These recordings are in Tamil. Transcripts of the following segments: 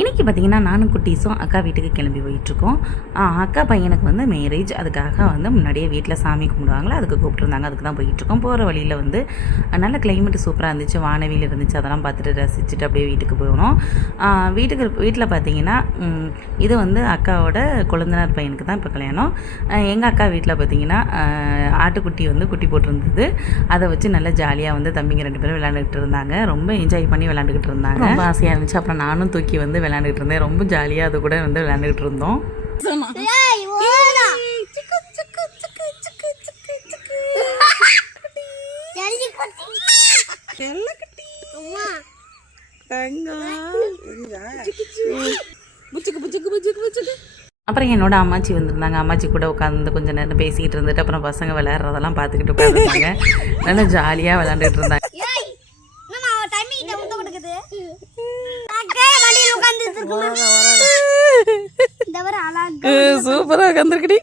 இன்றைக்கி பார்த்திங்கன்னா நானும் குட்டீஸும் அக்கா வீட்டுக்கு கிளம்பி போயிட்டுருக்கோம். அக்கா பையனுக்கு வந்து மேரேஜ். அதுக்காக வந்து முன்னாடியே வீட்டில் சாமி கும்பிடுவாங்களோ அதுக்கு கூப்பிட்ருந்தாங்க. அதுக்கு தான் போயிட்டுருக்கோம். போகிற வழியில் வந்து நல்ல கிளைமேட்டு சூப்பராக இருந்துச்சு, வானவியில் இருந்துச்சு. அதெல்லாம் பார்த்துட்டு ரசிச்சுட்டு அப்படியே வீட்டுக்கு போகணும். வீட்டில் பார்த்திங்கன்னா இது வந்து அக்காவோட கொழுந்தனார் பையனுக்கு தான் இப்போ கல்யாணம். எங்கள் அக்கா வீட்டில் பார்த்திங்கன்னா ஆட்டுக்குட்டி வந்து குட்டி போட்டிருந்தது. அதை வச்சு நல்லா ஜாலியாக வந்து தம்பிங்க 2 பேரும் விளையாண்டுக்கிட்டு இருந்தாங்க. ரொம்ப என்ஜாய் பண்ணி விளையாண்டுக்கிட்டு இருந்தாங்க. ரொம்ப ஆசையாக இருந்துச்சு. அப்புறம் நானும் தூக்கி வந்து விளையாண்டுக்கிட்டு இருந்தேன். ரொம்ப ஜாலியாக அது கூட வந்து விளையாண்டுக்கிட்டு இருந்தோம். அப்புறம் என்னோட அம்மாச்சி வந்திருந்தாங்க. அம்மாச்சி கூட உட்காந்து கொஞ்சம் நேரம் பேசிக்கிட்டு இருந்துட்டு அப்புறம் பசங்க விளையாடுறதெல்லாம் பார்த்துக்கிட்டு உட்காந்துருந்தாங்க. நல்லா ஜாலியாக விளையாண்டுட்டு இருந்தாங்க. சூப்பரா உட்காந்துருக்கடி.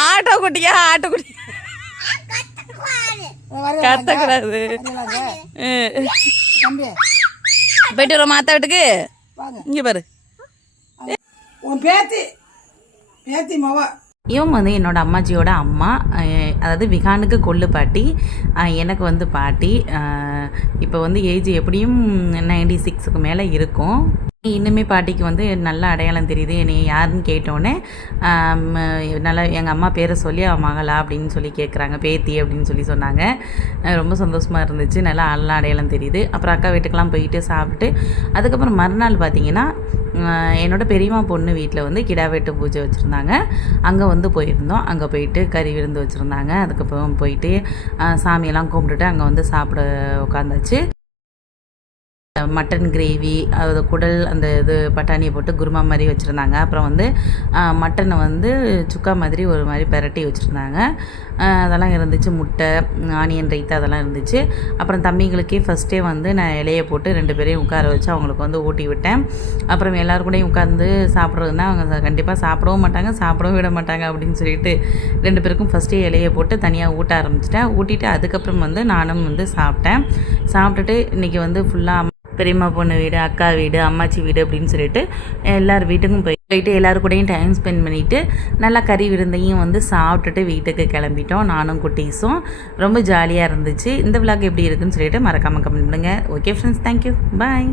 ஆட்டோ குட்டியா? ஆட்டோ குட்டி கத்தக்கூடாது. போயிட்டு வர மாத்தா வீட்டுக்கு. இங்க பாரு, இவங்க வந்து என்னோட அம்மாச்சியோட அம்மா. அதாவது விகானுக்கு கொள்ளு பாட்டி, எனக்கு வந்து பாட்டி. இப்போ வந்து ஏஜ் எப்படியும் 96க்கு மேலே இருக்கும். இன்னுமே பாட்டிக்கு வந்து நல்ல அடையாளம் தெரியுது. என்னை யாருன்னு கேட்டோடனே நல்லா எங்கள் அம்மா பேரை சொல்லி அவன் மகளா அப்படின்னு சொல்லி கேட்குறாங்க. பேத்தி அப்படின்னு சொல்லி சொன்னாங்க. ரொம்ப சந்தோஷமாக இருந்துச்சு. நல்லா அடையாளம் தெரியுது. அப்புறம் அக்கா வீட்டுக்கெலாம் போயிட்டு சாப்பிட்டு அதுக்கப்புறம் மறுநாள் பார்த்திங்கன்னா என்னோடய பெரியம்மா பொண்ணு வீட்டில் வந்து கிடா வெட்டு பூஜை வச்சுருந்தாங்க. அங்கே வந்து போயிருந்தோம். அங்கே போயிட்டு கறி விருந்து வச்சுருந்தாங்க. அதுக்கப்புறம் போயிட்டு சாமியெல்லாம் கும்பிட்டுட்டு அங்கே வந்து சாப்பிட உட்காந்தாச்சு. மட்டன் கிரேவி, அது குடல், அந்த இது பட்டாணியை போட்டு குருமா மாதிரி வச்சுருந்தாங்க. அப்புறம் வந்து மட்டனை வந்து சுக்கா மாதிரி ஒரு மாதிரி பெரட்டி வச்சுருந்தாங்க. அதெல்லாம் இருந்துச்சு. முட்டை, ஆனியன் ரைத்தா அதெல்லாம் இருந்துச்சு. அப்புறம் தம்பிங்களுக்கே ஃபஸ்ட்டே வந்து நான் இலையை போட்டு 2 பேரையும் உட்கார வச்சு அவங்களுக்கு வந்து ஊட்டி விட்டேன். அப்புறம் எல்லோரும் கூடயும் உட்காந்து சாப்பிட்றதுனா அவங்க கண்டிப்பாக சாப்பிடவும் மாட்டாங்க, சாப்பிடவும் விட மாட்டாங்க அப்படின்னு சொல்லிட்டு 2 பேருக்கும் ஃபஸ்ட்டே இலையை போட்டு தனியாக ஊட்ட ஆரம்பிச்சிட்டேன். ஊட்டிட்டு அதுக்கப்புறம் வந்து நானும் வந்து சாப்பிட்டுட்டு இன்றைக்கி வந்து ஃபுல்லாக பெரியம்மா பொண்ணு வீடு, அக்கா வீடு, அம்மாச்சி வீடு அப்படின்னு சொல்லிட்டு எல்லார் வீட்டுக்கும் போயிட்டு எல்லோரும் கூடயும் டைம் ஸ்பெண்ட் பண்ணிவிட்டு நல்லா கறி விருந்தையும் வந்து சாப்பிட்டுட்டு வீட்டுக்கு கிளம்பிட்டோம். நானும் குட்டீஸும். ரொம்ப ஜாலியாக இருந்துச்சு. இந்த விழாக்கு எப்படி இருக்குன்னு சொல்லிட்டு மறக்காமல் கமெண்ட் பண்ணுங்கள். ஓகே ஃப்ரெண்ட்ஸ், தேங்க்யூ, பாய்.